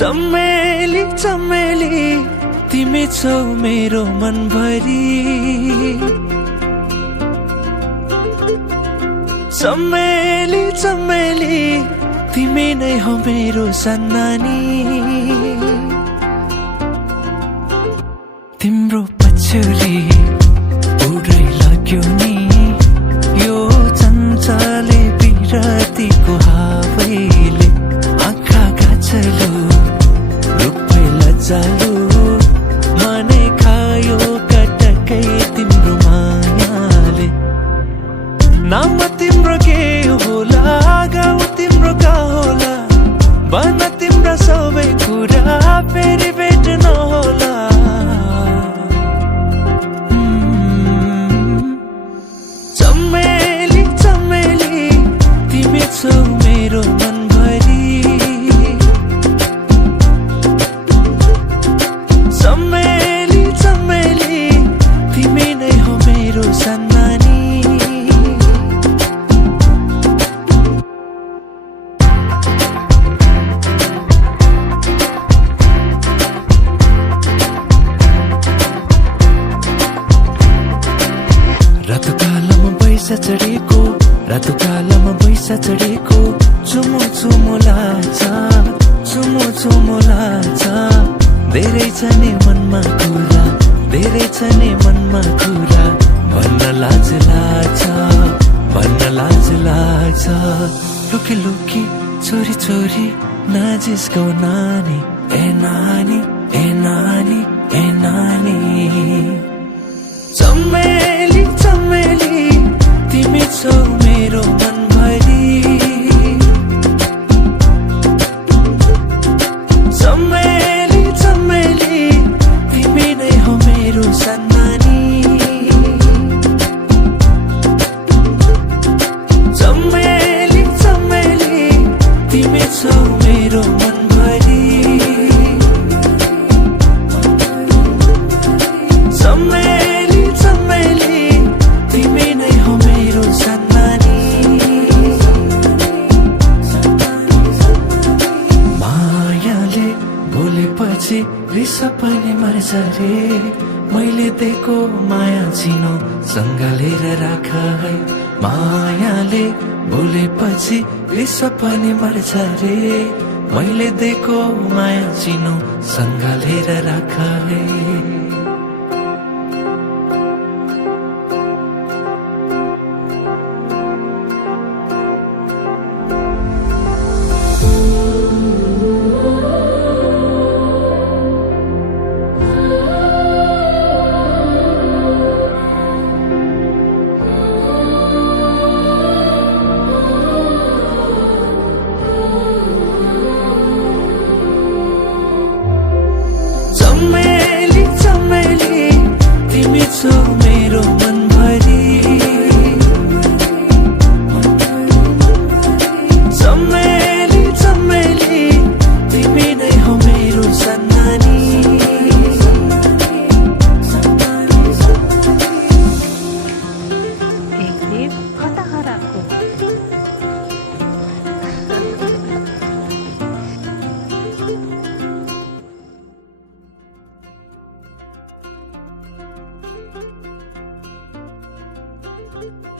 चमेली चमेली तिमी छौ मेरो मनभरि चमेली चमेली तिमी नै हो मेरो सन्नानी तिम्रो पछुरी उडै लाग्यो नि यो चञ्चले बिरतीको हावैले आँखा गाछलो रूपै लजालु मनै खायो कटकै तिम्रो मायाले नाम तिम्रो के होला गाउँ तिम्रो का होला भन तिम्रो सबै कुरा फेरि भेट्न होला चमेली चमेली तिमी छौ मेरो मनभरि चमेली चमेली तिमी नै हो मेरो सन्नानी रातकालमा बैसा चढेको रातकालमा बैसा चढेको चुमो चुमो लाग्छ चुमो चुमो लाग्छ धेरै छ नि मनमा कुरा धेरै छ नि मनमा कुरा भन्न लाज लाग्छ भन्न लाज लाग्छ लुकी लुकी छोरी छोरी नजिस्कौ नानी ए नानी ए नानी ए नानी चमेली चमेली तिमी छौ मेरो मनभरि चमेली चमेली तिमी नै हो मेरो सन्नानी चमेली चमेली तिमी छौ मेरो मनभरि चमेली चमेली तिमी नै हो मेरो सन्नानी मायाले बोलेपछि रिस पनि मर्छ रे मैले दिएको माया चिनो सँगालेर राख है मायाले बोलेपछि रिस पनि मर्छ रे मैले दिएको माया चिनो सँगालेर राख है चमेली चमेली तिमी छौ मेरो मनभरि चमेली चमेली तिमी नै हो मेरो सन्नानी एक कता हराएको Thank you.